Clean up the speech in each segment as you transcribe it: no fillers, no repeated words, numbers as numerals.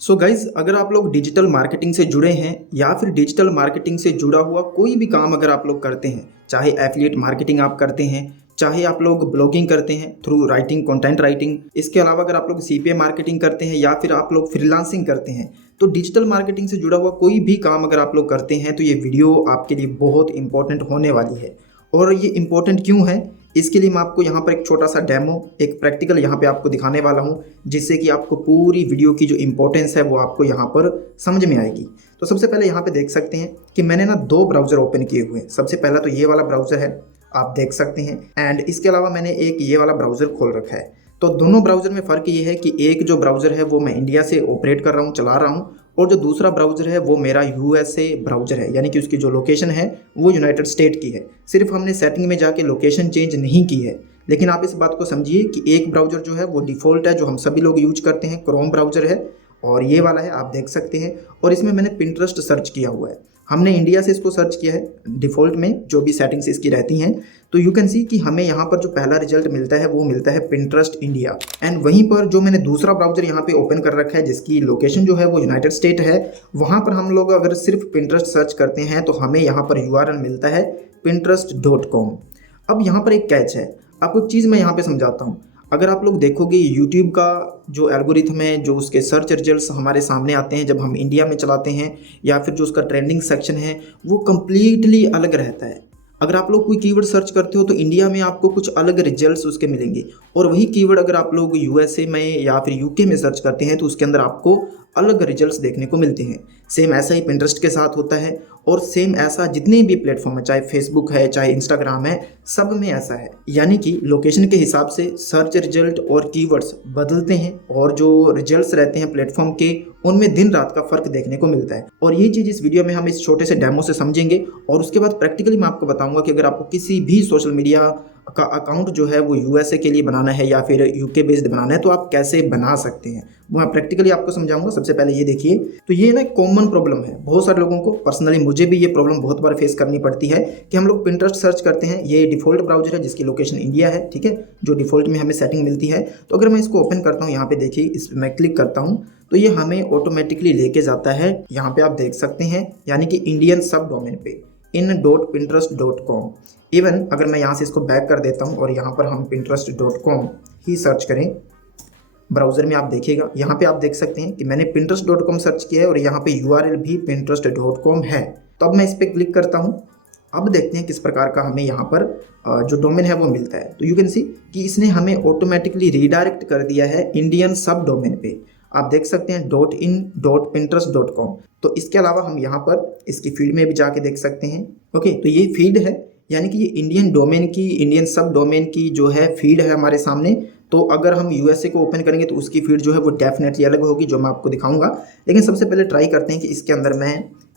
So guys, अगर आप लोग डिजिटल मार्केटिंग से जुड़े हैं या फिर डिजिटल मार्केटिंग से जुड़ा हुआ कोई भी काम अगर आप लोग करते हैं, चाहे एफिलिएट मार्केटिंग आप करते हैं, चाहे आप लोग ब्लॉगिंग करते हैं थ्रू राइटिंग, कंटेंट राइटिंग, इसके अलावा अगर आप लोग सीपीए मार्केटिंग करते हैं या फिर आप लोग फ्रीलांसिंग करते हैं, तो डिजिटल मार्केटिंग से जुड़ा हुआ कोई भी काम अगर आप लोग करते हैं तो ये वीडियो आपके लिए बहुत इंपॉर्टेंट होने वाली है। और ये इंपॉर्टेंट क्यों है, इसके लिए मैं आपको यहाँ पर एक छोटा सा डेमो, एक प्रैक्टिकल यहाँ पे आपको दिखाने वाला हूँ, जिससे कि आपको पूरी वीडियो की जो इंपॉर्टेंस है वो आपको यहाँ पर समझ में आएगी। तो सबसे पहले यहाँ पे देख सकते हैं कि मैंने ना दो ब्राउज़र ओपन किए हुए हैं। सबसे पहला तो ये वाला ब्राउज़र है, आप देख सकते हैं, एंड इसके अलावा मैंने एक ये वाला ब्राउज़र खोल रखा है। तो दोनों ब्राउज़र में फ़र्क ये है कि एक जो ब्राउज़र है वो मैं इंडिया से ऑपरेट कर रहा हूँ, चला रहा हूँ, और जो दूसरा ब्राउज़र है वो मेरा यूएसए ब्राउज़र है, यानी कि उसकी जो लोकेशन है वो यूनाइटेड स्टेट की है। सिर्फ हमने सेटिंग में जाके लोकेशन चेंज नहीं की है। लेकिन आप इस बात को समझिए कि एक ब्राउज़र जो है वो डिफ़ॉल्ट है, जो हम सभी लोग यूज करते हैं, क्रोम ब्राउज़र है, और ये वाला है, आप देख सकते हैं। और इसमें मैंने पिंटरेस्ट सर्च किया हुआ है, हमने इंडिया से इसको सर्च किया है डिफ़ॉल्ट में, जो भी सेटिंग्स इसकी रहती हैं। तो यू कैन सी कि हमें यहाँ पर जो पहला रिजल्ट मिलता है वो मिलता है पिंटरेस्ट इंडिया। एंड वहीं पर जो मैंने दूसरा ब्राउज़र यहाँ पे ओपन कर रखा है, जिसकी लोकेशन जो है वो यूनाइटेड स्टेट है, वहाँ पर हम लोग अगर सिर्फ पिंटरेस्ट सर्च करते हैं तो हमें यहाँ पर URL मिलता है pinterest.com। अब यहाँ पर एक कैच है, आपको एक चीज़ मैं यहाँ पे समझाता हूँ। अगर आप लोग देखोगे यूट्यूब का जो एल्गोरिथम है, जो उसके सर्च रिजल्ट्स हमारे सामने आते हैं जब हम इंडिया में चलाते हैं, या फिर जो उसका ट्रेंडिंग सेक्शन है वो कम्प्लीटली अलग रहता है। अगर आप लोग कोई कीवर्ड सर्च करते हो तो इंडिया में आपको कुछ अलग रिजल्ट्स उसके मिलेंगे, और वही कीवर्ड अगर आप लोग यूएसए में या फिर यूके में सर्च करते हैं तो उसके अंदर आपको अलग रिजल्ट्स देखने को मिलते हैं। सेम ऐसा ही पिंटरेस्ट के साथ होता है, और सेम ऐसा जितने भी प्लेटफॉर्म है, चाहे फेसबुक है, चाहे इंस्टाग्राम है, सब में ऐसा है। यानी कि लोकेशन के हिसाब से सर्च रिजल्ट और कीवर्ड्स बदलते हैं, और जो रिजल्ट्स रहते हैं प्लेटफॉर्म के, उनमें दिन रात का फर्क देखने को मिलता है। और ये चीज़ इस वीडियो में हम इस छोटे से डेमो से समझेंगे, और उसके बाद प्रैक्टिकली मैं आपको बताऊंगा कि अगर आपको किसी भी सोशल मीडिया का अकाउंट जो है वो यूएसए के लिए बनाना है या फिर यूके बेस्ड बनाना है तो आप कैसे बना सकते हैं, वो मैं प्रैक्टिकली आपको समझाऊंगा। सबसे पहले ये देखिए, तो ये ना कॉमन प्रॉब्लम है बहुत सारे लोगों को, पर्सनली मुझे भी ये प्रॉब्लम बहुत बार फेस करनी पड़ती है कि हम लोग पिंटरेस्ट सर्च करते हैं, ये डिफ़ॉल्ट ब्राउज़र है जिसकी लोकेशन इंडिया है, ठीक है, जो डिफ़ॉल्ट में हमें सेटिंग मिलती है। तो अगर मैं इसको ओपन करता हूँ, यहाँ पे देखिए, इस मैं क्लिक करता हूँ तो ये हमें ऑटोमेटिकली लेके जाता है, यहाँ पे आप देख सकते हैं, यानी कि इंडियन सब डोमेन पे in.pinterest.com। इवन अगर मैं यहाँ से इसको बैक कर देता हूँ और यहाँ पर हम pinterest.com ही सर्च करें ब्राउज़र में, आप देखिएगा यहाँ पे आप देख सकते हैं कि मैंने pinterest.com सर्च किया है और यहाँ पे URL भी pinterest.com है। तो अब मैं इस पर क्लिक करता हूँ। अब देखते हैं किस प्रकार का हमें यहाँ पर जो डोमेन है वो मिलता है। तो यू कैन सी कि इसने हमें ऑटोमेटिकली रीडायरेक्ट कर दिया है इंडियन सब डोमेन पे, आप देख सकते हैं .in.pinterest.com। तो इसके अलावा हम यहाँ पर इसकी फील्ड में भी जाके देख सकते हैं। ओके, तो ये फील्ड है, यानी कि ये इंडियन डोमेन की, इंडियन सब डोमेन की जो है फील्ड है हमारे सामने। तो अगर हम यूएसए को ओपन करेंगे तो उसकी फील्ड जो है वो डेफिनेटली अलग होगी, जो मैं आपको दिखाऊंगा। लेकिन सबसे पहले ट्राई करते हैं कि इसके अंदर मैं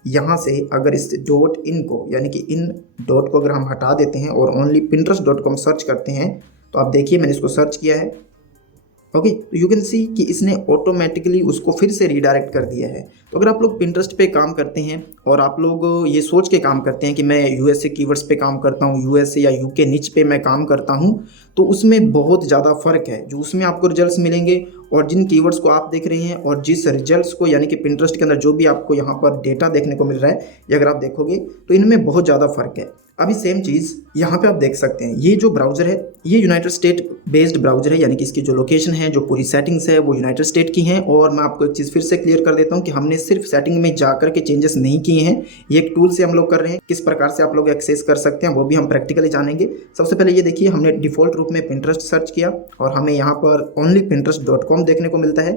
यहाँ से अगर इस .in को, यानी कि इन डॉट को अगर हम हटा देते हैं और ओनली pinterest.com सर्च करते हैं, तो आप देखिए मैंने इसको सर्च किया है। ओके, तो यू कैन सी कि इसने ऑटोमेटिकली उसको फिर से रीडायरेक्ट कर दिया है। तो अगर आप लोग पिंटरेस्ट पे काम करते हैं और आप लोग ये सोच के काम करते हैं कि मैं यूएसए कीवर्ड्स पे काम करता हूँ, यूएसए या यूके निच पे मैं काम करता हूँ, तो उसमें बहुत ज़्यादा फ़र्क है जो उसमें आपको रिजल्ट्स मिलेंगे और जिन कीवर्ड्स को आप देख रहे हैं और जिस रिजल्ट्स को, यानी कि पिंटरेस्ट के अंदर जो भी आपको यहाँ पर डेटा देखने को मिल रहा है, ये अगर आप देखोगे तो इनमें बहुत ज़्यादा फ़र्क है। अभी सेम चीज़ यहाँ पे आप देख सकते हैं, ये जो ब्राउज़र है ये यूनाइटेड स्टेट बेस्ड ब्राउज़र है, यानी कि इसकी जो लोकेशन है, जो पूरी सेटिंग्स है वो यूनाइटेड स्टेट की हैं। और मैं आपको एक चीज़ फिर से क्लियर कर देता हूँ कि हमने सिर्फ सेटिंग में जाकर के चेंजेस नहीं किए हैं, ये एक टूल से हम लोग कर रहे हैं। किस प्रकार से आप लोग एक्सेस कर सकते हैं वो भी हम प्रैक्टिकली जानेंगे। सबसे पहले ये देखिए, हमने डिफ़ॉल्ट रूप में पिंटरेस्ट सर्च किया और हमें यहाँ पर ओनली pinterest.com देखने को मिलता है।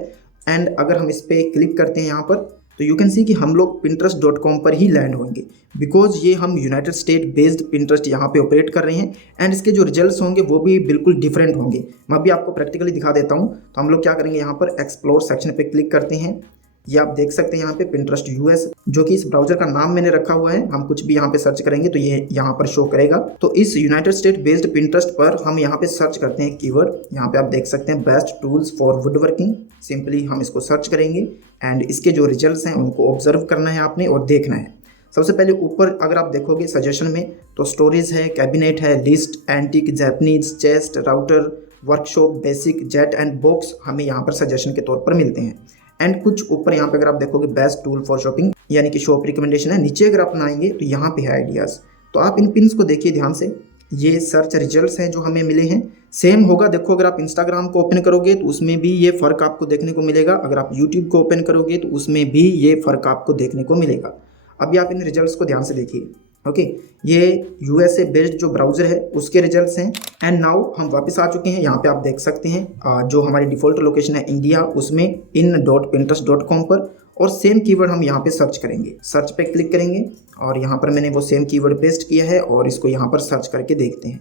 एंड अगर हम इस पर क्लिक करते हैं यहाँ पर, तो यू कैन सी कि हम लोग pinterest.com पर ही लैंड होंगे, बिकॉज ये हम यूनाइटेड स्टेट बेस्ड पिंटरेस्ट यहाँ पे ऑपरेट कर रहे हैं। एंड इसके जो रिजल्ट्स होंगे वो भी बिल्कुल डिफरेंट होंगे। मैं भी आपको प्रैक्टिकली दिखा देता हूँ। तो हम लोग क्या करेंगे, यहाँ पर एक्सप्लोर सेक्शन पे क्लिक करते हैं। ये आप देख सकते हैं यहाँ पे Pinterest US, जो कि इस ब्राउज़र का नाम मैंने रखा हुआ है। हम कुछ भी यहाँ पे सर्च करेंगे तो ये यहाँ पर शो करेगा। तो इस यूनाइटेड स्टेट बेस्ड Pinterest पर हम यहाँ पे सर्च करते हैं कीवर्ड, यहाँ पे आप देख सकते हैं best tools for would working. Simply हम इसको सर्च करेंगे एंड इसके जो रिजल्ट्स हैं उनको ऑब्जर्व करना है आपने और देखना है। सबसे पहले ऊपर अगर आप देखोगे सजेशन में, तो स्टोरेज है, कैबिनेट है, list, antique, Japanese, chest, router, workshop, basic, jet and box हमें यहाँ पर सजेशन के तौर पर मिलते हैं। एंड कुछ ऊपर यहाँ पे अगर आप देखोगे बेस्ट टूल फॉर शॉपिंग यानी कि शॉप रिकमेंडेशन है। नीचे अगर आप आएंगे तो यहाँ पे है आइडियाज़। तो आप इन पिन्स को देखिए ध्यान से, ये सर्च रिजल्ट्स हैं जो हमें मिले हैं। सेम होगा, देखो अगर आप इंस्टाग्राम को ओपन करोगे तो उसमें भी ये फ़र्क आपको देखने को मिलेगा, अगर आप यूट्यूब को ओपन करोगे तो उसमें भी ये फ़र्क आपको देखने को मिलेगा। अभी आप इन रिजल्ट्स को ध्यान से देखिए। ओके, ये यूएसए बेस्ड जो ब्राउज़र है उसके रिजल्ट्स हैं। एंड नाउ हम वापस आ चुके हैं, यहाँ पे आप देख सकते हैं जो हमारी डिफ़ॉल्ट लोकेशन है इंडिया, उसमें in.pinterest.com पर, और सेम कीवर्ड हम यहाँ पे सर्च करेंगे। सर्च पे क्लिक करेंगे और यहाँ पर मैंने वो सेम कीवर्ड पेस्ट किया है और इसको यहाँ पर सर्च करके देखते हैं।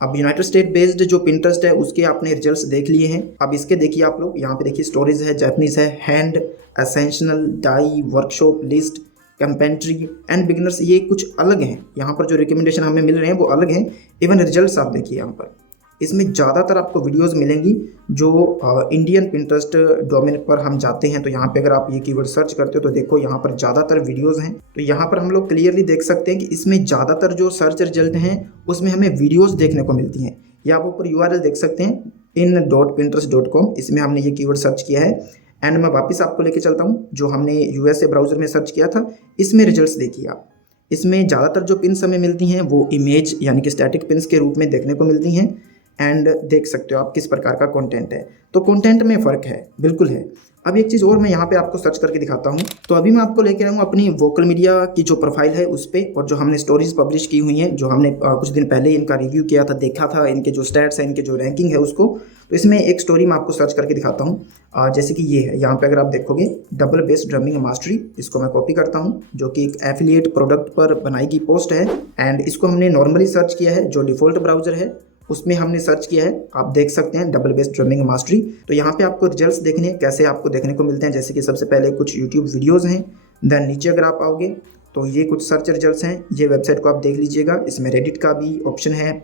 अब यूनाइटेड स्टेट बेस्ड जो पिंटरेस्ट है उसके आपने रिजल्ट्स देख लिए हैं। अब इसके देखिए आप लोग, यहाँ पे देखिए स्टोरीज है, जैपनीज है, hand, essential, die, workshop, list, commentary and beginners, ये कुछ अलग हैं। यहाँ पर जो रिकमेंडेशन हमें मिल रहे हैं वो अलग हैं। इवन रिजल्ट्स आप देखिए यहाँ पर, इसमें ज़्यादातर आपको वीडियोस मिलेंगी जो इंडियन पिंटरेस्ट डोमेन पर हम जाते हैं। तो यहाँ पे अगर आप ये कीवर्ड सर्च करते हो तो देखो यहाँ पर ज़्यादातर वीडियोस हैं। तो यहाँ पर हम लोग क्लियरली देख सकते हैं कि इसमें ज़्यादातर जो सर्च रिजल्ट हैं उसमें हमें वीडियोस देखने को मिलती हैं। या आप ऊपर URL देख सकते हैं in.pinterest.com, इसमें हमने ये कीवर्ड सर्च किया है। एंड मैं वापस आपको लेके चलता हूँ, जो हमने यूएसए ब्राउज़र में सर्च किया था इसमें रिजल्ट्स देखिए आप। इसमें ज़्यादातर जो पिन्स हमें मिलती हैं वो इमेज यानी कि स्टैटिक पिन्स के रूप में देखने को मिलती हैं। एंड देख सकते हो आप किस प्रकार का कंटेंट है। तो कंटेंट में फ़र्क है, बिल्कुल है। अब एक चीज़ और मैं यहाँ पे आपको सर्च करके दिखाता हूँ। तो अभी मैं आपको लेके आऊँगा अपनी वोकल मीडिया की जो प्रोफाइल है उस पर, और जो हमने स्टोरीज पब्लिश की हुई हैं, जो हमने कुछ दिन पहले इनका रिव्यू किया था, देखा था इनके जो स्टैट्स हैं, इनके जो रैंकिंग है उसको। तो इसमें एक स्टोरी मैं आपको सर्च करके दिखाता हूँ। जैसे कि ये है, यहाँ पे अगर आप देखोगे डबल बेस ड्रमिंग मास्टरी, इसको मैं कॉपी करता हूँ, जो कि एक एफिलिएट प्रोडक्ट पर बनाई गई पोस्ट है। एंड इसको हमने नॉर्मली सर्च किया है, जो डिफ़ॉल्ट ब्राउज़र है उसमें हमने सर्च किया है। आप देख सकते हैं डबल बेस ड्रमिंग मास्टरी। तो यहाँ पे आपको रिजल्ट्स देखने हैं, कैसे आपको देखने को मिलते हैं। जैसे कि सबसे पहले कुछ यूट्यूब वीडियोज़ हैं, देन नीचे अगर आप आओगे तो ये कुछ सर्च रिजल्ट्स हैं। ये वेबसाइट को आप देख लीजिएगा, इसमें रेडिट का भी ऑप्शन है,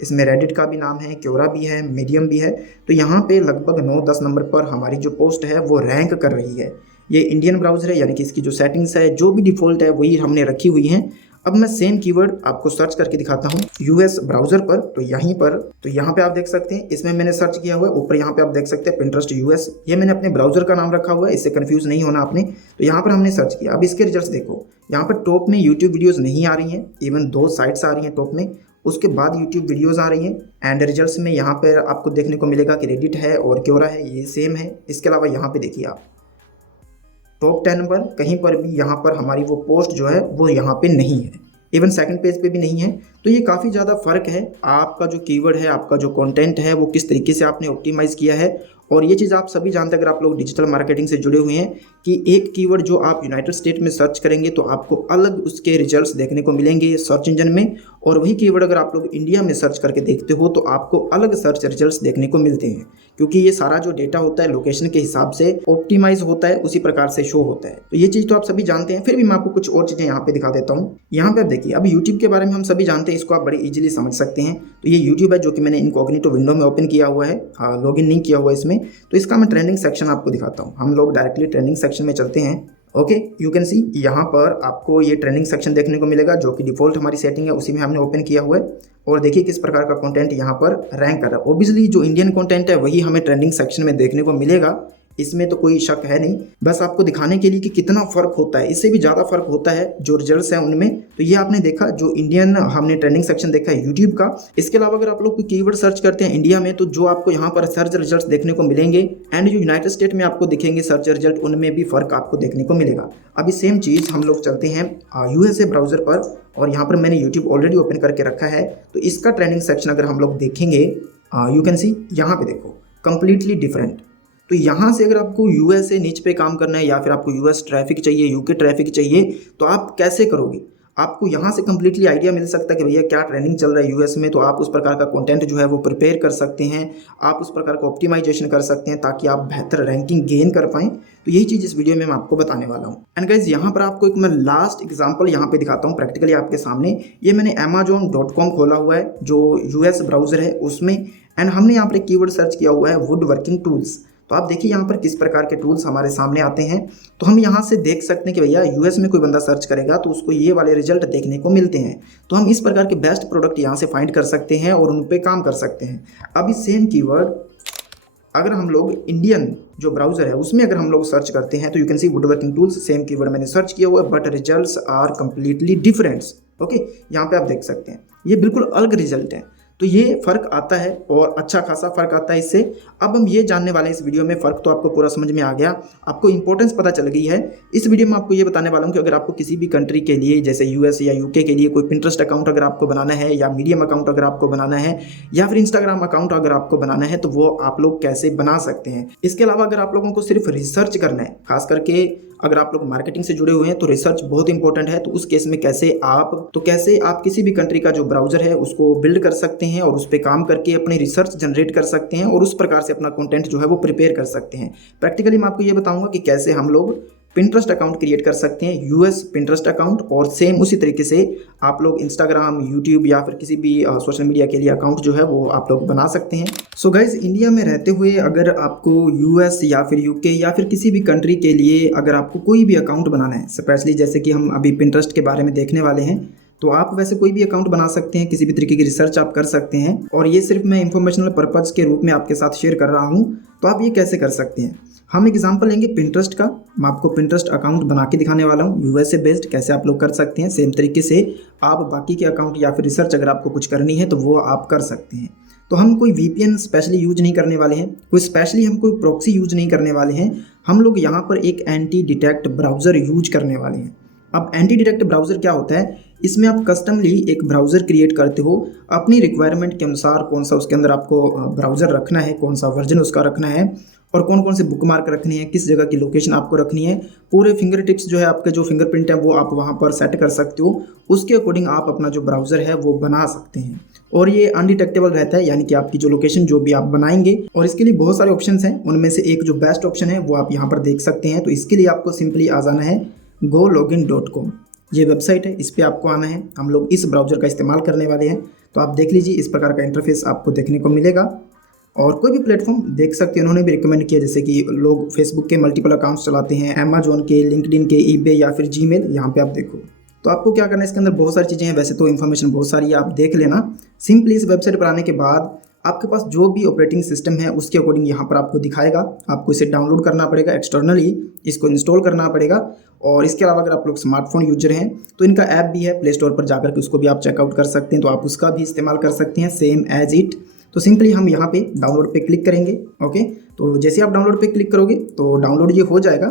इसमें रेडिट का भी नाम है, क्योरा भी है, मीडियम भी है। तो यहाँ पे लगभग 9-10 नंबर पर हमारी जो पोस्ट है वो रैंक कर रही है। ये इंडियन ब्राउज़र है, यानी कि इसकी जो सेटिंग्स है, जो भी डिफ़ॉल्ट है वही हमने रखी हुई हैं। अब मैं सेम कीवर्ड आपको सर्च करके दिखाता हूँ यूएस ब्राउज़र पर। तो यहाँ पे आप देख सकते हैं, इसमें मैंने सर्च किया हुआ है। ऊपर यहाँ पे आप देख सकते हैं पिंटरेस्ट यूएस, ये मैंने अपने ब्राउज़र का नाम रखा हुआ है, इससे कंफ्यूज नहीं होना आपने। तो यहाँ पर हमने सर्च किया। अब इसके रिजल्ट्स देखो, यहाँ पर टॉप में यूट्यूब वीडियोज़ नहीं आ रही हैं, इवन 2 साइट्स आ रही हैं टॉप में, उसके बाद यूट्यूब वीडियोज़ आ रही हैं। एंड रिजल्ट्स में यहाँ पर आपको देखने को मिलेगा कि रेडिट है और क्योरा है, ये सेम है। इसके अलावा यहाँ पे देखिए आप टॉप 10 पर कहीं पर भी यहाँ पर हमारी वो पोस्ट जो है वो यहाँ पे नहीं है, इवन सेकंड पेज पे भी नहीं है। तो ये काफ़ी ज़्यादा फ़र्क है, आपका जो कीवर्ड है, आपका जो कंटेंट है वो किस तरीके से आपने ऑप्टिमाइज़ किया है। और ये चीज़ आप सभी जानते हैं अगर आप लोग डिजिटल मार्केटिंग से जुड़े हुए हैं, कि एक कीवर्ड जो आप यूनाइटेड स्टेट में सर्च करेंगे तो आपको अलग उसके रिजल्ट्स देखने को मिलेंगे सर्च इंजन में, और वही कीवर्ड अगर आप लोग इंडिया में सर्च करके देखते हो तो आपको अलग सर्च रिजल्ट्स देखने को मिलते हैं, क्योंकि ये सारा जो डेटा होता है लोकेशन के हिसाब से ऑप्टिमाइज होता है, उसी प्रकार से शो होता है। तो ये चीज़ तो आप सभी जानते हैं, फिर भी मैं आपको कुछ और चीज़ें यहाँ पे दिखा देता हूँ। यहाँ पे आप देखिए, अब यूट्यूब के बारे में हम सभी जानते हैं, इसको आप बड़े इजीली समझ सकते हैं। तो ये यूट्यूब है जो कि मैंने इनकॉग्निटो विंडो में ओपन किया हुआ है, लॉगिन नहीं किया हुआ इसमें। तो इसका मैं ट्रेंडिंग सेक्शन आपको दिखाता हूँ। हम लोग डायरेक्टली ट्रेंडिंग सेक्शन में चलते हैं। ओके, यू कैन सी यहाँ पर आपको ये ट्रेंडिंग सेक्शन देखने को मिलेगा, जो कि डिफ़ॉल्ट हमारी सेटिंग है उसी में हमने ओपन किया हुआ है। और देखिए किस प्रकार का कंटेंट यहाँ पर रैंक कर रहा है। ओबियसली जो इंडियन कंटेंट है वही हमें ट्रेंडिंग सेक्शन में देखने को मिलेगा, इसमें तो कोई शक है नहीं। बस आपको दिखाने के लिए कि कितना फ़र्क होता है, इससे भी ज़्यादा फ़र्क होता है जो रिजल्ट्स हैं उनमें। तो ये आपने देखा, जो इंडियन हमने ट्रेंडिंग सेक्शन देखा है यूट्यूब का। इसके अलावा अगर आप लोग कोई कीवर्ड सर्च करते हैं इंडिया में, तो जो आपको यहाँ पर सर्च रिजल्ट देखने को मिलेंगे, एंड जो यूनाइटेड स्टेट में आपको दिखेंगे सर्च रिजल्ट, उनमें भी फ़र्क आपको देखने को मिलेगा। अभी सेम चीज़ हम लोग चलते हैं यूएसए ब्राउज़र पर, और यहाँ पर मैंने यूट्यूब ऑलरेडी ओपन करके रखा है। तो इसका ट्रेंडिंग सेक्शन अगर हम लोग देखेंगे, यू कैन सी यहाँ पे देखो कंप्लीटली डिफरेंट। तो यहाँ से अगर आपको यूएसए नीच पे काम करना है, या फिर आपको यूएस ट्रैफिक चाहिए, यूके ट्रैफिक चाहिए, तो आप कैसे करोगे? आपको यहाँ से कम्प्लीटली आइडिया मिल सकता है कि भैया क्या ट्रेंडिंग चल रहा है यूएस में। तो आप उस प्रकार का कंटेंट जो है वो प्रिपेयर कर सकते हैं, आप उस प्रकार का ऑप्टिमाइजेशन कर सकते हैं, ताकि आप बेहतर रैंकिंग गेन कर पाएँ। तो यही चीज़ इस वीडियो में मैं आपको बताने वाला हूँ। एंड गाइज, यहाँ पर आपको एक मैं लास्ट एग्जांपल यहाँ पे दिखाता हूँ प्रैक्टिकली आपके सामने। ये मैंने amazon.com खोला हुआ है, जो यूएस ब्राउज़र है उसमें। एंड हमने यहाँ पर एक कीवर्ड सर्च किया हुआ है वुड वर्किंग टूल्स। तो आप देखिए यहाँ पर किस प्रकार के टूल्स हमारे सामने आते हैं। तो हम यहाँ से देख सकते हैं कि भैया यूएस में कोई बंदा सर्च करेगा तो उसको ये वाले रिजल्ट देखने को मिलते हैं। तो हम इस प्रकार के बेस्ट प्रोडक्ट यहाँ से फाइंड कर सकते हैं और उन पे काम कर सकते हैं। अभी सेम कीवर्ड अगर हम लोग इंडियन जो ब्राउज़र है उसमें अगर हम लोग सर्च करते हैं तो you can see wood working tools, same keyword मैंने सर्च किया हुआ है but results are completely different. Okay, यहाँ पे आप देख सकते हैं ये बिल्कुल अलग रिजल्ट है। तो ये फ़र्क आता है और अच्छा खासा फ़र्क आता है इससे। अब हम ये जानने वाले हैं इस वीडियो में, फ़र्क तो आपको पूरा समझ में आ गया, आपको इंपॉर्टेंस पता चल गई है। इस वीडियो में आपको ये बताने वाला हूँ कि अगर आपको किसी भी कंट्री के लिए जैसे यूएस या यूके के लिए कोई पिंटरेस्ट अकाउंट अगर आपको बनाना है या मीडियम अकाउंट अगर आपको बनाना है या फिर इंस्टाग्राम अकाउंट अगर आपको बनाना है तो वो आप लोग कैसे बना सकते हैं। इसके अलावा अगर आप लोगों को सिर्फ रिसर्च करना है, खास करके अगर आप लोग मार्केटिंग से जुड़े हुए हैं तो रिसर्च बहुत इंपॉर्टेंट है। तो उस केस में कैसे आप किसी भी कंट्री का जो ब्राउज़र है उसको बिल्ड कर सकते हैं और उस पर काम करके अपनी रिसर्च जनरेट कर सकते हैं और उस प्रकार से अपना कंटेंट जो है वो प्रिपेयर कर सकते हैं। प्रैक्टिकली मैं आपको ये बताऊंगा कि कैसे हम लोग पिंटरेस्ट अकाउंट क्रिएट कर सकते हैं, यूएस पिंटरेस्ट अकाउंट, और सेम उसी तरीके से आप लोग इंस्टाग्राम, यूट्यूब या फिर किसी भी सोशल मीडिया के लिए अकाउंट जो है वो आप लोग बना सकते हैं। सो गाइज, इंडिया में रहते हुए अगर आपको यूएस या फिर यूके या फिर किसी भी कंट्री के लिए अगर आपको कोई भी अकाउंट बनाना है, स्पेशली जैसे कि हम अभी पिंटरेस्ट के बारे में देखने वाले हैं, तो आप वैसे कोई भी अकाउंट बना सकते हैं, किसी भी तरीके की रिसर्च आप कर सकते हैं। और ये सिर्फ मैं इंफॉर्मेशनल पर्पज़ के रूप में आपके साथ शेयर कर रहा हूँ। तो आप ये कैसे कर सकते हैं, हम एग्जांपल लेंगे पिंटरेस्ट का। मैं आपको पिंटरेस्ट अकाउंट बना के दिखाने वाला हूँ यूएसए बेस्ड, कैसे आप लोग कर सकते हैं। सेम तरीके से आप बाकी के अकाउंट या फिर रिसर्च अगर आपको कुछ करनी है तो वो आप कर सकते हैं। तो हम कोई वीपीएन स्पेशली यूज नहीं करने वाले हैं, हम कोई प्रॉक्सी यूज नहीं करने वाले हैं। हम लोग यहाँ पर एक एंटी डिटेक्ट ब्राउज़र यूज करने वाले हैं। अब एंटी डिटेक्ट ब्राउज़र क्या होता है, इसमें आप कस्टमली एक ब्राउज़र क्रिएट करते हो अपनी रिक्वायरमेंट के अनुसार, कौन सा उसके अंदर आपको ब्राउज़र रखना है, कौन सा वर्जन उसका रखना है और कौन कौन से बुकमार्क रखनी है, किस जगह की लोकेशन आपको रखनी है, पूरे फिंगर टिप्स जो है आपके जो फिंगरप्रिंट है वो आप वहाँ पर सेट कर सकते हो। उसके अकॉर्डिंग आप अपना जो ब्राउज़र है वो बना सकते हैं और ये अनडिटेक्टेबल रहता है, यानी कि आपकी जो लोकेशन जो भी आप बनाएंगे। और इसके लिए बहुत सारे ऑप्शंस हैं, उनमें से एक जो बेस्ट ऑप्शन है वो आप यहाँ पर देख सकते हैं। तो इसके लिए आपको सिंपली आ जाना है gologin.com, ये वेबसाइट है, इस पर आपको आना है। हम लोग इस ब्राउज़र का इस्तेमाल करने वाले हैं। तो आप देख लीजिए, इस प्रकार का इंटरफेस आपको देखने को मिलेगा। और कोई भी प्लेटफॉर्म देख सकते हैं, उन्होंने भी रिकमेंड किया, जैसे कि लोग फेसबुक के मल्टीपल अकाउंट्स चलाते हैं, अमेजोन के, लिंक्डइन के, ईबे या फिर जीमेल, यहाँ पे आप देखो। तो आपको क्या करना है, इसके अंदर बहुत सारी चीज़ें हैं, वैसे तो इन्फॉर्मेशन बहुत सारी है, आप देख लेना। सिंपली इस वेबसाइट पर आने के बाद आपके पास जो भी ऑपरेटिंग सिस्टम है उसके अकॉर्डिंग यहाँ पर आपको दिखाएगा। आपको इसे डाउनलोड करना पड़ेगा, एक्सटर्नली इसको इंस्टॉल करना पड़ेगा। और इसके अलावा अगर आप लोग स्मार्टफोन यूजर हैं तो इनका ऐप भी है, प्ले स्टोर पर जाकर के उसको भी आप चेकआउट कर सकते हैं, तो आप उसका भी इस्तेमाल कर सकते हैं सेम एज इट। तो सिंपली हम यहाँ पे डाउनलोड पे क्लिक करेंगे। ओके, तो जैसे आप डाउनलोड पे क्लिक करोगे तो डाउनलोड ये हो जाएगा।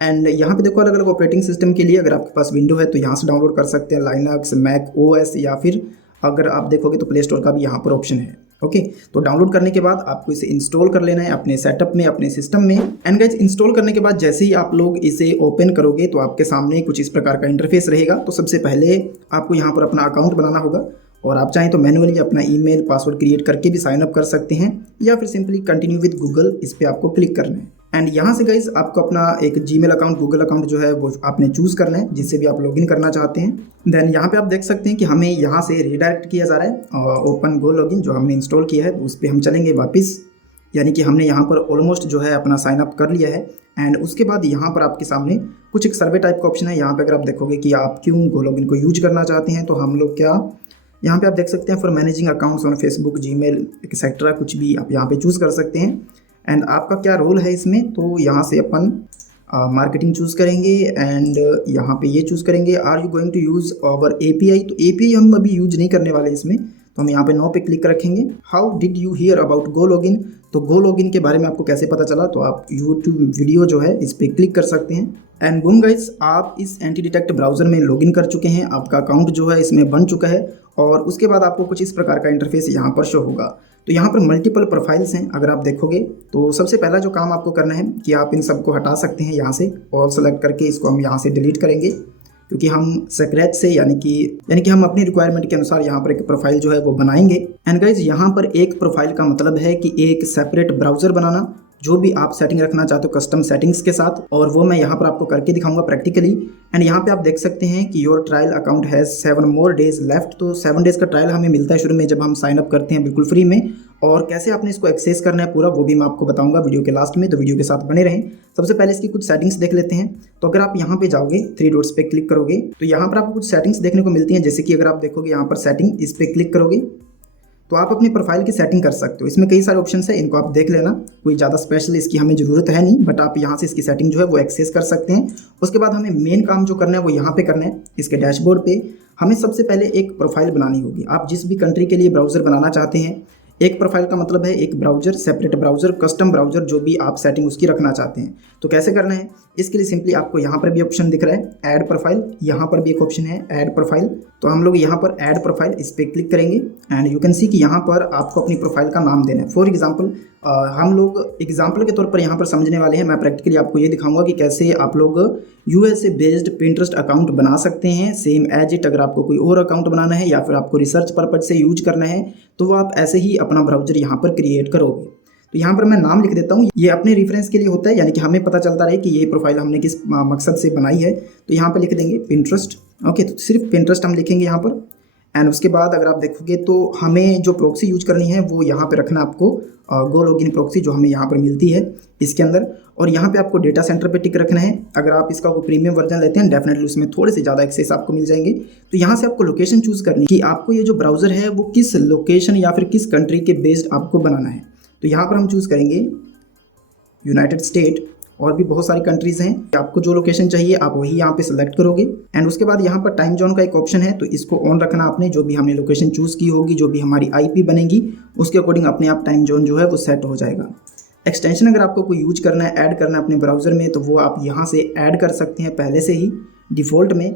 एंड यहाँ पे देखो अलग अलग ऑपरेटिंग सिस्टम के लिए अगर आपके पास विंडो है तो यहाँ से डाउनलोड कर सकते हैं, लाइनक्स, मैक ओएस, या फिर अगर आप देखोगे तो प्ले स्टोर का भी यहाँ पर ऑप्शन है। ओके, तो डाउनलोड करने के बाद आपको इसे इंस्टॉल कर लेना है अपने सेटअप में, अपने सिस्टम में। एंड गाइस, इंस्टॉल करने के बाद जैसे ही आप लोग इसे ओपन करोगे तो आपके सामने कुछ इस प्रकार का इंटरफेस रहेगा। तो सबसे पहले आपको यहाँ पर अपना अकाउंट बनाना होगा और आप चाहें तो मैनुअली अपना ईमेल पासवर्ड क्रिएट करके भी साइन अप कर सकते हैं, या फिर सिंपली कंटिन्यू विद गूगल, इस पर आपको क्लिक करना है। एंड यहाँ से गाइज आपको अपना एक जीमेल अकाउंट, गूगल अकाउंट जो है वो आपने चूज़ करना है, जिससे भी आप लॉगिन करना चाहते हैं। देन यहाँ पे आप देख सकते हैं कि हमें यहाँ से रिडायरेक्ट किया जा रहा है ओपन गो लॉगिन, जो हमने इंस्टॉल किया है, तो उस पर हम चलेंगे वापस। यानी कि हमने यहाँ पर ऑलमोस्ट जो है अपना साइन अप कर लिया है। एंड उसके बाद यहाँ पर आपके सामने कुछ एक सर्वे टाइप का ऑप्शन है। यहाँ पे अगर आप देखोगे कि आप क्यों गो लॉगिन को यूज करना चाहते हैं, तो हम लोग क्या यहाँ पे आप देख सकते हैं for managing accounts on Facebook, Gmail etcetera, कुछ भी आप यहाँ पे चूज़ कर सकते हैं। एंड आपका क्या रोल है इसमें, तो यहाँ से अपन मार्केटिंग चूज़ करेंगे एंड यहाँ पे ये चूज़ करेंगे, are you going to use our API. तो एपीआई हम अभी यूज नहीं करने वाले इसमें, तो हम यहाँ पे नो पे क्लिक रखेंगे। How did you here about go login, तो गो लॉगिन के बारे में आपको कैसे पता चला, तो आप यूट्यूब वीडियो जो है इस पर क्लिक कर सकते हैं। एंड बूम गाइस, आप इस एंटी डिटेक्ट ब्राउज़र में लॉगिन कर चुके हैं, आपका अकाउंट जो है इसमें बन चुका है। और उसके बाद आपको कुछ इस प्रकार का इंटरफेस यहाँ पर शो होगा। तो यहाँ पर मल्टीपल प्रोफाइल्स हैं, अगर आप देखोगे तो सबसे पहला जो काम आपको करना है कि आप इन सबको हटा सकते हैं यहाँ से, ऑल सेलेक्ट करके इसको हम यहाँ से डिलीट करेंगे, क्योंकि हम स्क्रैच से यानी कि हम अपनी रिक्वायरमेंट के अनुसार यहाँ पर एक प्रोफाइल जो है वो बनाएंगे। एंड गाइज, यहाँ पर एक प्रोफाइल का मतलब है कि एक सेपरेट ब्राउज़र बनाना, जो भी आप सेटिंग रखना चाहते हो कस्टम सेटिंग्स के साथ, और वो मैं यहाँ पर आपको करके दिखाऊंगा प्रैक्टिकली। एंड यहाँ पे आप देख सकते हैं कि your trial account has 7 more days left. तो 7 डेज़ का ट्रायल हमें मिलता है शुरू में जब हम साइन अप करते हैं बिल्कुल फ्री में। और कैसे आपने इसको एक्सेस करना है पूरा, वो भी मैं आपको बताऊंगा वीडियो के लास्ट में, तो वीडियो के साथ बने रहें। सबसे पहले इसकी कुछ सेटिंग्स देख लेते हैं। तो अगर आप यहाँ पे जाओगे, 3 डॉट्स पे क्लिक करोगे, तो यहाँ पर आपको कुछ सेटिंग्स देखने को मिलती हैं। जैसे कि अगर आप देखोगे यहाँ पर सेटिंग, इस पर क्लिक करोगे तो आप अपनी प्रोफाइल की सेटिंग कर सकते हो। इसमें कई सारे ऑप्शन है, इनको आप देख लेना, कोई ज़्यादा स्पेशल इसकी हमें ज़रूरत है नहीं, बट आप यहाँ से इसकी सेटिंग जो है वो एक्सेस कर सकते हैं। उसके बाद हमें मेन काम जो करना है वो यहाँ पे करना है। इसके डैशबोर्ड पे हमें सबसे पहले एक प्रोफाइल बनानी होगी। आप जिस भी कंट्री के लिए ब्राउज़र बनाना चाहते हैं, एक प्रोफाइल का मतलब है एक browser, separate browser, custom browser, जो भी आप सेटिंग उसकी रखना चाहते हैं। तो कैसे करना है, इसके लिए सिंपली आपको यहाँ पर भी ऑप्शन दिख रहा है ऐड प्रोफाइल, यहाँ पर भी एक ऑप्शन है ऐड प्रोफाइल। तो हम लोग यहाँ पर ऐड प्रोफाइल इस पर क्लिक करेंगे एंड यू कैन सी कि यहाँ पर आपको अपनी प्रोफाइल का नाम देना है। फॉर एग्जाम्पल हम लोग एग्जाम्पल के तौर पर यहाँ पर समझने वाले हैं। मैं प्रैक्टिकली आपको ये दिखाऊंगा कि कैसे आप लोग यूएसए बेस्ड पिंटरेस्ट अकाउंट बना सकते हैं सेम एज इट। अगर आपको कोई और अकाउंट बनाना है या फिर आपको रिसर्च पर्पज से यूज करना है तो वो आप ऐसे ही अपना ब्राउजर यहाँ पर क्रिएट करोगे। तो यहाँ पर मैं नाम लिख देता हूँ, ये अपने रेफरेंस के लिए होता है, यानी कि हमें पता चलता रहे कि ये प्रोफाइल हमने किस मकसद से बनाई है। तो यहाँ पर लिख देंगे पिंटरेस्ट। ओके, तो सिर्फ पिंटरेस्ट हम लिखेंगे यहाँ पर। एंड उसके बाद अगर आप देखोगे तो हमें जो प्रॉक्सी यूज करनी है वो यहाँ पे रखना आपको गो लॉगिन प्रॉक्सी, जो हमें यहाँ पर मिलती है इसके अंदर। और यहाँ पे आपको डेटा सेंटर पे टिक रखना है। अगर आप इसका कोई प्रीमियम वर्जन लेते हैं डेफिनेटली उसमें थोड़े से ज़्यादा एक्सेस आपको मिल जाएंगे। तो यहाँ से आपको लोकेशन चूज करनी है कि आपको ये जो ब्राउज़र है वो किस लोकेशन या फिर किस कंट्री के बेस्ड आपको बनाना है। तो यहाँ पर हम चूज़ करेंगे यूनाइटेड स्टेट, और भी बहुत सारी कंट्रीज़ हैं। आपको जो लोकेशन चाहिए आप वही यहाँ पे सेलेक्ट करोगे। एंड उसके बाद यहाँ पर टाइम जोन का एक ऑप्शन है, तो इसको ऑन रखना आपने। जो भी हमने लोकेशन चूज़ की होगी, जो भी हमारी आईपी बनेगी उसके अकॉर्डिंग अपने आप टाइम जोन जो है वो सेट हो जाएगा। एक्सटेंशन अगर आपको कोई यूज करना है, ऐड करना है अपने ब्राउज़र में, तो वो आप यहाँ से ऐड कर सकते हैं पहले से ही डिफ़ॉल्ट में।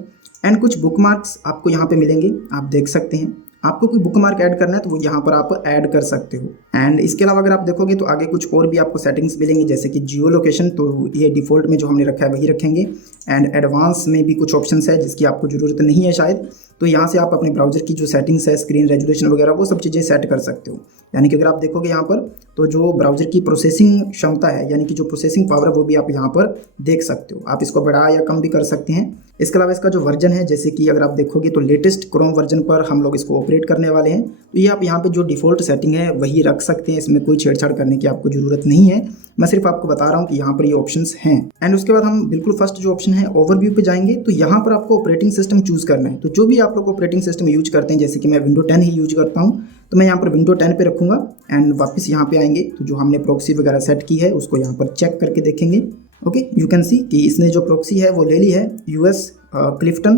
एंड कुछ बुकमार्क्स आपको यहाँ पे मिलेंगे, आप देख सकते हैं। आपको कोई बुकमार्क ऐड करना है तो वो यहाँ पर आप ऐड कर सकते हो। एंड इसके अलावा अगर आप देखोगे तो आगे कुछ और भी आपको सेटिंग्स मिलेंगी, जैसे कि जियो लोकेशन, तो ये डिफ़ॉल्ट में जो हमने रखा है वही रखेंगे। एंड एडवांस में भी कुछ ऑप्शंस है जिसकी आपको ज़रूरत नहीं है शायद। तो यहाँ से आप अपने ब्राउज़र की जो सेटिंग्स है, स्क्रीन रेजोल्यूशन वगैरह, वो सब चीज़ें सेट कर सकते हो। यानी कि अगर आप देखोगे यहाँ पर तो जो ब्राउज़र की प्रोसेसिंग क्षमता है, यानी कि जो प्रोसेसिंग पावर है, वो भी आप यहाँ पर देख सकते हो। आप इसको बढ़ा या कम भी कर सकते हैं। इसके अलावा इसका जो वर्जन है, जैसे कि अगर आप देखोगे तो लेटेस्ट क्रोम वर्जन पर हम लोग इसको ऑपरेट करने वाले हैं। तो ये आप यहाँ पे जो डिफ़ॉल्ट सेटिंग है वही रख सकते हैं, इसमें कोई छेड़छाड़ करने की आपको ज़रूरत नहीं है। मैं सिर्फ आपको बता रहा हूँ कि यहाँ पर ये ऑप्शंस हैं। एंड उसके बाद हम बिल्कुल फर्स्ट जो ऑप्शन है ओवरव्यू पे जाएंगे। तो यहाँ पर आपको ऑपरेटिंग सिस्टम चूज़ करना है। तो जो भी आप लोग ऑपरेटिंग सिस्टम यूज करते हैं, जैसे कि मैं विंडो 10 ही यूज करता हूँ, तो मैं यहाँ पर विंडो 10 पे रखूँगा। एंड वापस यहाँ पे आएंगे तो जो हमने प्रॉक्सी वगैरह सेट की है उसको यहाँ पर चेक करके देखेंगे। ओके, यू कैन सी कि इसने जो प्रॉक्सी है वो ले ली है यूएस क्लिफ्टन।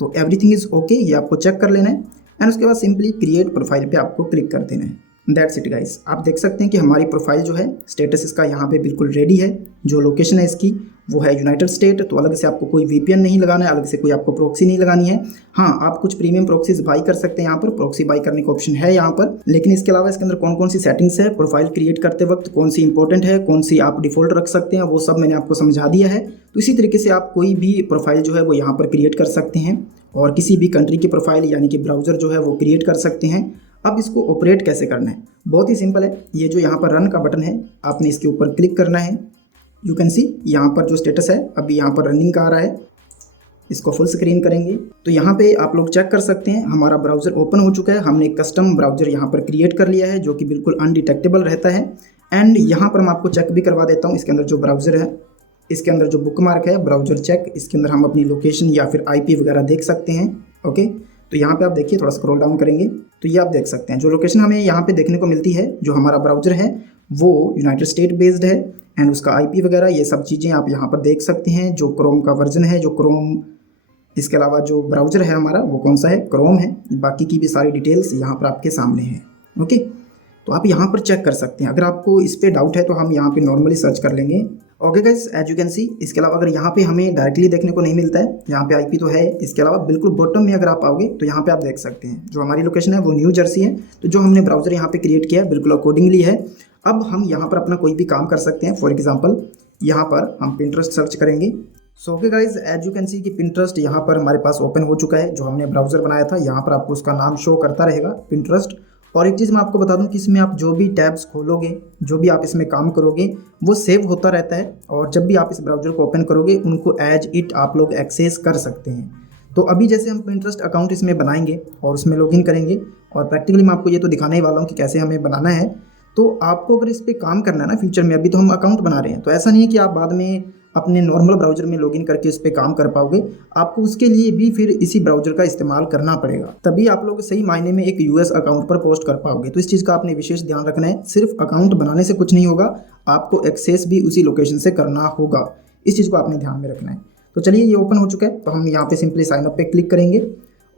तो एवरीथिंग इज़ ओके, ये आपको चेक कर लेना है। एंड उसके बाद सिंपली क्रिएट प्रोफाइल पे आपको क्लिक कर देना है। That's it guys. आप देख सकते हैं कि हमारी प्रोफाइल जो है स्टेटस इसका यहाँ पे बिल्कुल रेडी है। जो लोकेशन है इसकी वो है यूनाइटेड स्टेट। तो अलग से आपको कोई वीपीएन नहीं लगाना है, अलग से कोई आपको प्रॉक्सी नहीं लगानी है। हाँ, आप कुछ प्रीमियम प्रॉक्सीज बाई कर सकते हैं, यहाँ पर प्रॉक्सी बाई करने का ऑप्शन है यहाँ पर। लेकिन इसके अलावा इसके अंदर कौन कौन सी सेटिंग्स है प्रोफाइल क्रिएट करते वक्त, कौन सी इंपॉर्टेंट है, कौन सी आप डिफॉल्ट रख सकते हैं, वो सब मैंने आपको समझा दिया है। तो इसी तरीके से आप कोई भी प्रोफाइल जो है वो यहाँ पर क्रिएट कर सकते हैं और किसी भी कंट्री की प्रोफाइल यानी कि ब्राउज़र जो है वो क्रिएट कर सकते हैं। अब इसको ऑपरेट कैसे करना है, बहुत ही सिंपल है। ये जो यहाँ पर रन का बटन है, आपने इसके ऊपर क्लिक करना है। यू कैन सी यहाँ पर जो स्टेटस है अभी यहाँ पर रनिंग का आ रहा है। इसको फुल स्क्रीन करेंगे तो यहाँ पे आप लोग चेक कर सकते हैं हमारा ब्राउज़र ओपन हो चुका है। हमने एक कस्टम ब्राउज़र यहाँ पर क्रिएट कर लिया है जो कि बिल्कुल अनडिटेक्टेबल रहता है। एंड यहाँ पर मैं आपको चेक भी करवा देता हूँ। इसके अंदर जो ब्राउज़र है, इसके अंदर जो बुकमार्क है ब्राउज़र चेक, इसके अंदर हम अपनी लोकेशन या फिर IP वगैरह देख सकते हैं। ओके, तो यहाँ पे आप देखिए, थोड़ा स्क्रॉल डाउन करेंगे तो ये आप देख सकते हैं जो लोकेशन हमें यहाँ पे देखने को मिलती है। जो हमारा ब्राउज़र है वो यूनाइटेड स्टेट बेस्ड है एंड उसका IP वगैरह ये सब चीज़ें आप यहाँ पर देख सकते हैं। जो क्रोम का वर्जन है, जो क्रोम, इसके अलावा जो ब्राउज़र है हमारा वो कौन सा है, क्रोम है। बाकी की भी सारी डिटेल्स यहाँ पर आपके सामने है। ओके, तो आप यहाँ पर चेक कर सकते हैं। अगर आपको इस पर डाउट है तो हम यहाँ पे नॉर्मली सर्च कर लेंगे। Okay guys, as you can see, इसके अलावा अगर यहाँ पे हमें डायरेक्टली देखने को नहीं मिलता है, यहाँ पे IP तो है। इसके अलावा बिल्कुल बॉटम में अगर आप आओगे तो यहाँ पे आप देख सकते हैं जो हमारी लोकेशन है वो न्यू जर्सी है। तो जो हमने ब्राउज़र यहाँ पे क्रिएट किया है बिल्कुल अकॉर्डिंगली है। अब हम यहाँ पर अपना कोई भी काम कर सकते हैं। फॉर एग्जाम्पल यहाँ पर हम पिंटरेस्ट सर्च करेंगे। So okay guys, as you can see कि पिंटरेस्ट यहाँ पर हमारे पास ओपन हो चुका है। जो हमने ब्राउज़र बनाया था यहाँ पर आपको उसका नाम शो करता रहेगा, पिंटरेस्ट। और एक चीज़ मैं आपको बता दूं कि इसमें आप जो भी टैब्स खोलोगे, जो भी आप इसमें काम करोगे वो सेव होता रहता है। और जब भी आप इस ब्राउज़र को ओपन करोगे उनको एज इट आप लोग एक्सेस कर सकते हैं। तो अभी जैसे हम पिंटरेस्ट अकाउंट इसमें बनाएंगे और उसमें लॉगिन करेंगे और प्रैक्टिकली मैं आपको ये तो दिखाने ही वाला हूँ कि कैसे हमें बनाना है। तो आपको अगर इस पर काम करना है ना फ्यूचर में, अभी तो हम अकाउंट बना रहे हैं, तो ऐसा नहीं है कि आप बाद में अपने नॉर्मल ब्राउजर में लॉगिन करके उस पर काम कर पाओगे। आपको उसके लिए भी फिर इसी ब्राउजर का इस्तेमाल करना पड़ेगा, तभी आप लोग सही मायने में एक यूएस अकाउंट पर पोस्ट कर पाओगे। तो इस चीज़ का आपने विशेष ध्यान रखना है। सिर्फ अकाउंट बनाने से कुछ नहीं होगा, आपको एक्सेस भी उसी लोकेशन से करना होगा। इस चीज़ को आपने ध्यान में रखना है। तो चलिए ये ओपन हो चुका है, तो हम यहाँ पे सिंपली साइन अप पे क्लिक करेंगे।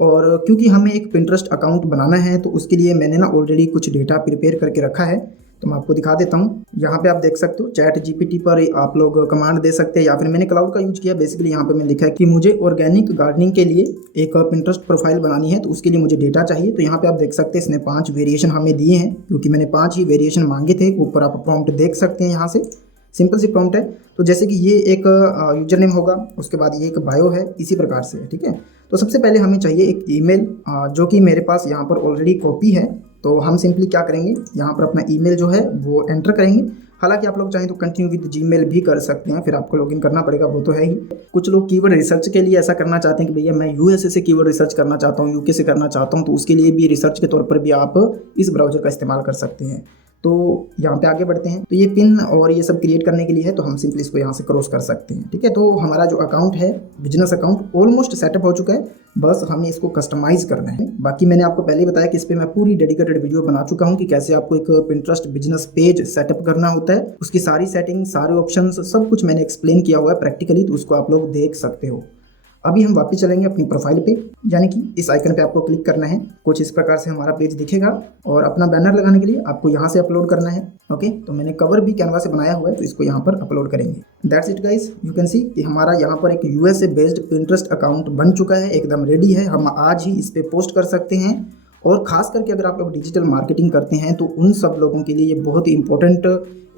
और क्योंकि हमें एक पिंटरेस्ट अकाउंट बनाना है तो उसके लिए मैंने ना ऑलरेडी कुछ डेटा प्रिपेयर करके रखा है, तो मैं आपको दिखा देता हूँ। यहाँ पे आप देख सकते हो चैट जीपीटी पर आप लोग कमांड दे सकते हैं, या फिर मैंने क्लाउड का यूज किया। बेसिकली यहाँ पे मैंने लिखा है कि मुझे ऑर्गेनिक गार्डनिंग के लिए एक पिंटरेस्ट प्रोफाइल बनानी है, तो उसके लिए मुझे डेटा चाहिए। तो यहाँ पे आप देख सकते हैं इसने 5 वेरिएशन हमें दिए हैं, क्योंकि मैंने 5 ही वेरिएशन मांगे थे। ऊपर आप प्रॉम्प्ट देख सकते हैं, यहाँ से सिंपल सी प्रॉम्प्ट है। तो जैसे कि ये एक यूजर नेम होगा, उसके बाद ये एक बायो है, इसी प्रकार से, ठीक है। तो सबसे पहले हमें चाहिए एक ईमेल, जो कि मेरे पास यहाँ पर ऑलरेडी कॉपी है। तो हम सिंपली क्या करेंगे, यहाँ पर अपना ईमेल जो है वो एंटर करेंगे। हालांकि आप लोग चाहें तो कंटिन्यू विद जीमेल भी कर सकते हैं, फिर आपको लॉगिन करना पड़ेगा, वो तो है ही। कुछ लोग कीवर्ड रिसर्च के लिए ऐसा करना चाहते हैं कि भैया मैं यूएसए से कीवर्ड रिसर्च करना चाहता हूँ, यूके से करना चाहता हूँ, तो उसके लिए भी रिसर्च के तौर पर भी आप इस ब्राउजर का इस्तेमाल कर सकते हैं। तो यहाँ पे आगे बढ़ते हैं। तो ये पिन और ये सब क्रिएट करने के लिए है, तो हम सिंपली इसको यहाँ से क्रॉस कर सकते हैं, ठीक है। तो हमारा जो अकाउंट है, बिजनेस अकाउंट, ऑलमोस्ट सेटअप हो चुका है, बस हमें इसको कस्टमाइज करना है। बाकी मैंने आपको पहले ही बताया कि इस पर मैं पूरी डेडिकेटेड वीडियो बना चुका हूँ कि कैसे आपको एक पिंटरेस्ट बिजनेस पेज सेटअप करना होता है। उसकी सारी सेटिंग, सारे ऑप्शन, सब कुछ मैंने एक्सप्लेन किया हुआ है प्रैक्टिकली, तो उसको आप लोग देख सकते हो। अभी हम वापस चलेंगे अपनी प्रोफाइल पे, यानी कि इस आइकन पे आपको क्लिक करना है। कुछ इस प्रकार से हमारा पेज दिखेगा, और अपना बैनर लगाने के लिए आपको यहाँ से अपलोड करना है। ओके, तो मैंने कवर भी कैनवा से बनाया हुआ है, तो इसको यहाँ पर अपलोड करेंगे। That's it guys, you can see कि हमारा यहाँ पर एक यूएसए बेस्ड पिंटरेस्ट अकाउंट बन चुका है, एकदम रेडी है। हम आज ही इस पर पोस्ट कर सकते हैं। और खास करके अगर आप लोग डिजिटल मार्केटिंग करते हैं तो उन सब लोगों के लिए ये बहुत ही इंपॉर्टेंट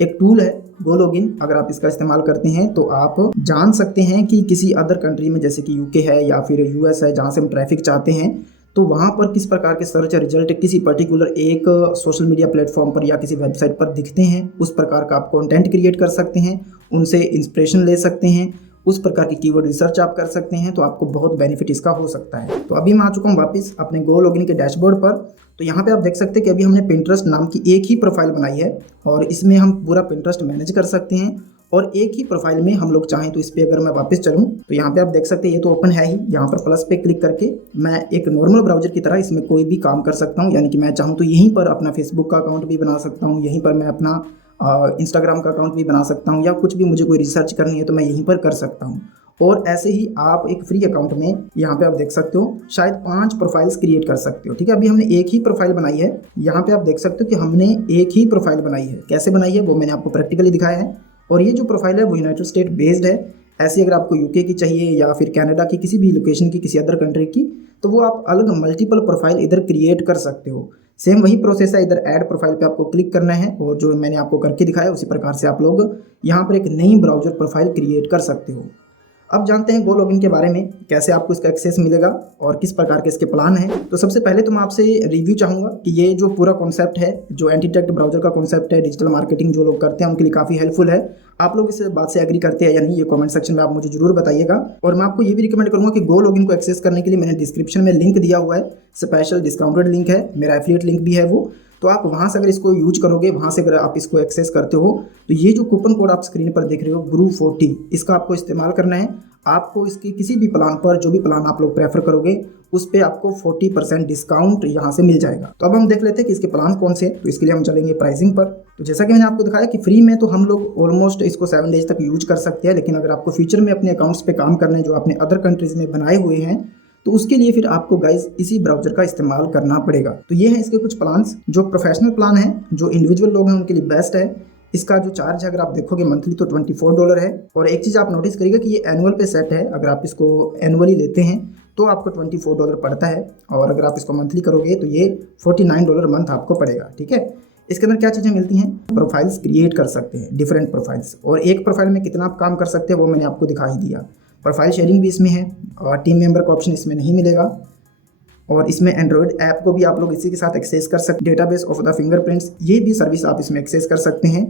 एक टूल है गो लॉगिन। अगर आप इसका इस्तेमाल करते हैं तो आप जान सकते हैं कि किसी अदर कंट्री में, जैसे कि यूके है या फिर यूएस है, जहाँ से हम ट्रैफिक चाहते हैं, तो वहाँ पर किस प्रकार के सर्च रिजल्ट किसी पर्टिकुलर एक सोशल मीडिया प्लेटफॉर्म पर या किसी वेबसाइट पर दिखते हैं। उस प्रकार का आप कंटेंट क्रिएट कर सकते हैं, उनसे इंस्पिरेशन ले सकते हैं, उस प्रकार की कीवर्ड रिसर्च आप कर सकते हैं। तो आपको बहुत बेनिफिट इसका हो सकता है। तो अभी मैं आ चुका हूँ वापस अपने गो लॉगिन के डैशबोर्ड पर। तो यहाँ पे आप देख सकते हैं कि अभी हमने पिंटरेस्ट नाम की एक ही प्रोफाइल बनाई है, और इसमें हम पूरा पिंटरेस्ट मैनेज कर सकते हैं। और एक ही प्रोफाइल में हम लोग चाहें तो इस पर अगर मैं वापस चलूँ तो यहाँ पे आप देख सकते हैं ये तो ओपन है ही। यहाँ पर प्लस पे क्लिक करके मैं एक नॉर्मल ब्राउजर की तरह इसमें कोई भी काम कर सकता हूँ। यानी कि मैं चाहूँ तो यहीं पर अपना फेसबुक का अकाउंट भी बना सकता हूँ, यहीं पर मैं अपना इंस्टाग्राम का अकाउंट भी बना सकता हूँ, या कुछ भी मुझे कोई रिसर्च करनी है तो मैं यहीं पर कर सकता हूँ। और ऐसे ही आप एक फ्री अकाउंट में यहाँ पे आप देख सकते हो शायद 5 प्रोफाइल्स क्रिएट कर सकते हो, ठीक है। अभी हमने एक ही प्रोफाइल बनाई है। यहाँ पे आप देख सकते हो कि हमने एक ही प्रोफाइल बनाई है। कैसे बनाई है वो मैंने आपको प्रैक्टिकली दिखाया है। और ये जो प्रोफाइल है वो यूनाइटेड स्टेट बेस्ड है। ऐसे अगर आपको यूके की चाहिए या फिर कनाडा की, किसी भी लोकेशन की, किसी अदर कंट्री की, तो वो आप अलग मल्टीपल प्रोफाइल इधर क्रिएट कर सकते हो। सेम वही प्रोसेस है, इधर ऐड प्रोफाइल पे आपको क्लिक करना है, और जो मैंने आपको करके दिखाया उसी प्रकार से आप लोग यहाँ पर एक नई ब्राउजर प्रोफाइल क्रिएट कर सकते हो। अब जानते हैं गो लॉगिन के बारे में, कैसे आपको इसका एक्सेस मिलेगा और किस प्रकार के इसके प्लान हैं। तो सबसे पहले तो मैं आपसे रिव्यू चाहूँगा कि ये जो पूरा कॉन्सेप्ट है, जो एंटीटेक्ट ब्राउजर का कॉन्सेप्ट है, डिजिटल मार्केटिंग जो लोग करते हैं उनके लिए काफ़ी हेल्पफुल है। आप लोग इस बात से एग्री करते हैं या नहीं, ये कमेंट सेक्शन में आप मुझे जरूर बताइएगा। और मैं आपको ये भी रिकमेंड करूँगा कि गो लॉगिन को एक्सेस करने के लिए मैंने डिस्क्रिप्शन में लिंक दिया हुआ है, स्पेशल डिस्काउंटेड लिंक है, मेरा एफिलिएट लिंक भी है वो। तो आप वहाँ से अगर इसको यूज करोगे, वहाँ से अगर आप इसको एक्सेस करते हो, तो ये जो कूपन कोड आप स्क्रीन पर देख रहे हो GURU40, इसका आपको इस्तेमाल करना है। आपको इसकी किसी भी प्लान पर, जो भी प्लान आप लोग प्रेफर करोगे, उस पर आपको 40% डिस्काउंट यहाँ से मिल जाएगा। तो अब हम देख लेते हैं कि इसके प्लान कौन से हैं। तो इसके लिए हम चलेंगे प्राइसिंग पर। तो जैसा कि मैंने आपको दिखाया कि फ्री में तो हम लोग ऑलमोस्ट इसको 7 डेज तक यूज कर सकते हैं, लेकिन अगर आपको फ्यूचर में अपने अकाउंट्स पे काम करना है जो आपने अदर कंट्रीज में बनाए हुए हैं, तो उसके लिए फिर आपको गाइज इसी ब्राउजर का इस्तेमाल करना पड़ेगा। तो ये है इसके कुछ प्लान्स। जो प्रोफेशनल प्लान है, जो इंडिविजुअल लोग हैं उनके लिए बेस्ट है। इसका जो चार्ज है अगर आप देखोगे मंथली तो $24 है। और एक चीज़ आप नोटिस करिएगा कि ये एनुअल पे सेट है। अगर आप इसको एनुअली लेते हैं तो आपको $24 पड़ता है, और अगर आप इसको मंथली करोगे तो ये $49 मंथ आपको पड़ेगा, ठीक है। इसके अंदर क्या चीज़ें मिलती हैं, प्रोफाइल्स क्रिएट कर सकते हैं, डिफरेंट प्रोफाइल्स, और एक प्रोफाइल में कितना आप काम कर सकते हैं वो मैंने आपको दिखा ही दिया। प्रोफाइल शेयरिंग भी इसमें है, और टीम मेंबर का ऑप्शन इसमें नहीं मिलेगा। और इसमें एंड्रॉयड ऐप को भी आप लोग इसी के साथ एक्सेस कर सकते हैं। डेटाबेस ऑफ द फिंगरप्रिंट्स, ये भी सर्विस आप इसमें एक्सेस कर सकते हैं।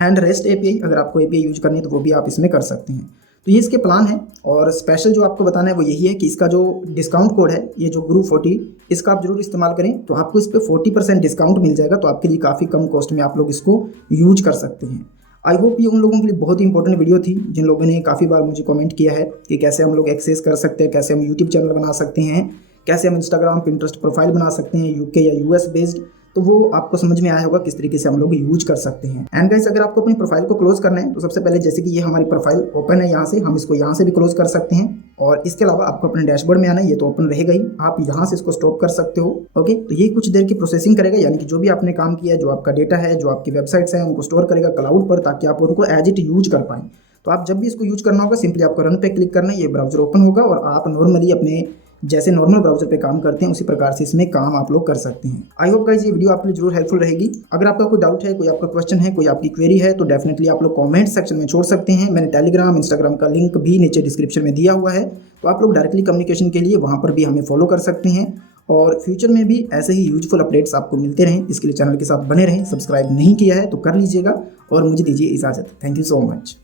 एंड रेस्ट एपीआई, अगर आपको एपीआई यूज करनी है तो वो भी आप इसमें कर सकते हैं। तो ये इसके प्लान है। और स्पेशल जो आपको बताना है वो यही है कि इसका जो डिस्काउंट कोड है, ये जो GURU40, इसका आप जरूर इस्तेमाल करें, तो आपको इस पर 40% डिस्काउंट मिल जाएगा। तो आपके लिए काफ़ी कम कॉस्ट में आप लोग इसको यूज कर सकते हैं। आई होप ये उन लोगों के लिए बहुत ही इंपॉर्टेंट वीडियो थी जिन लोगों ने काफ़ी बार मुझे कमेंट किया है कि कैसे हम लोग एक्सेस कर सकते हैं, कैसे हम यूट्यूब चैनल बना सकते हैं, कैसे हम इंस्टाग्राम पिंटरेस्ट प्रोफाइल बना सकते हैं यूके या यूएस बेस्ड। तो वो आपको समझ में आया होगा किस तरीके से हम लोग यूज कर सकते हैं। एंड गाइस, अगर आपको अपनी प्रोफाइल को क्लोज करना है तो सबसे पहले जैसे कि ये हमारी प्रोफाइल ओपन है, यहाँ से हम इसको यहाँ से भी क्लोज कर सकते हैं। और इसके अलावा आपको अपने डैशबोर्ड में आना है, ये तो ओपन रहेगा ही, आप यहाँ से इसको स्टॉप कर सकते हो। ओके, तो ये कुछ देर की प्रोसेसिंग करेगा, यानी कि जो भी आपने काम किया है, जो आपका डेटा है, जो आपकी वेबसाइट्स है, उनको स्टोर करेगा क्लाउड पर, ताकि आप उनको एज इट यूज कर पाएं। तो आप जब भी इसको यूज करना होगा, सिंपली आपको रन पे क्लिक करना है, ये ब्राउजर ओपन होगा और आप नॉर्मली अपने जैसे नॉर्मल ब्राउजर पे काम करते हैं उसी प्रकार से इसमें काम आप लोग कर सकते हैं। आई होप गाइस ये वीडियो आपके लिए जरूर हेल्पफुल रहेगी। अगर आपका कोई डाउट है, कोई आपका क्वेश्चन है, कोई आपकी क्वेरी है, तो डेफिनेटली आप लोग कमेंट सेक्शन में छोड़ सकते हैं। मैंने टेलीग्राम, इंस्टाग्राम का लिंक भी नीचे डिस्क्रिप्शन में दिया हुआ है, तो आप लोग डायरेक्टली कम्युनिकेशन के लिए वहाँ पर भी हमें फॉलो कर सकते हैं। और फ्यूचर में भी ऐसे ही यूजफुल अपडेट्स आपको मिलते रहें, इसके लिए चैनल के साथ बने रहें। सब्सक्राइब नहीं किया है तो कर लीजिएगा और मुझे दीजिए इजाज़त। Thank you so much.